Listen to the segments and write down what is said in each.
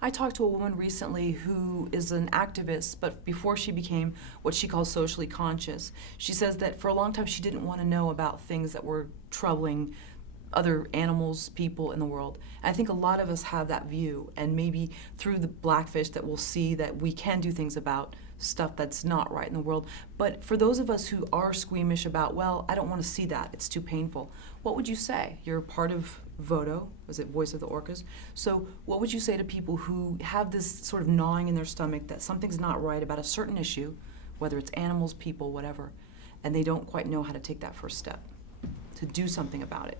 I talked to a woman recently who is an activist, but before she became what she calls socially conscious, she says that for a long time she didn't want to know about things that were troubling other animals, people in the world. And I think a lot of us have that view, and maybe through the Blackfish that we'll see that we can do things about stuff that's not right in the world. But for those of us who are squeamish about, well, I don't want to see that, it's too painful, what would you say? You're part of VOTO, was it Voice of the Orcas? So what would you say to people who have this sort of gnawing in their stomach that something's not right about a certain issue, whether it's animals, people, whatever, and they don't quite know how to take that first step to do something about it?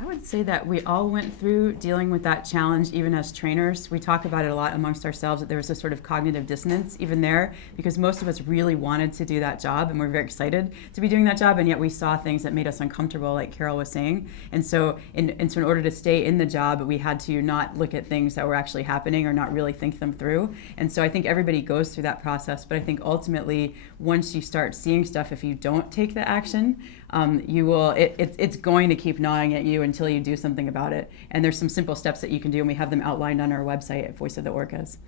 I would say that we all went through dealing with that challenge even as trainers. We talk about it a lot amongst ourselves that there was a sort of cognitive dissonance even there because most of us really wanted to do that job and we're very excited to be doing that job, and yet we saw things that made us uncomfortable, like Carol was saying. And so in order to stay in the job, we had to not look at things that were actually happening or not really think them through. And so I think everybody goes through that process, but I think ultimately once you start seeing stuff, if you don't take the action, you will. It's going to keep gnawing at you until you do something about it. And there's some simple steps that you can do, and we have them outlined on our website at Voice of the Orcas.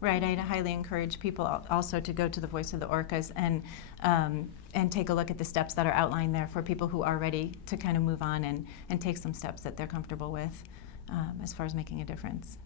Right, I'd highly encourage people also to go to the Voice of the Orcas and take a look at the steps that are outlined there for people who are ready to kind of move on and take some steps that they're comfortable with as far as making a difference.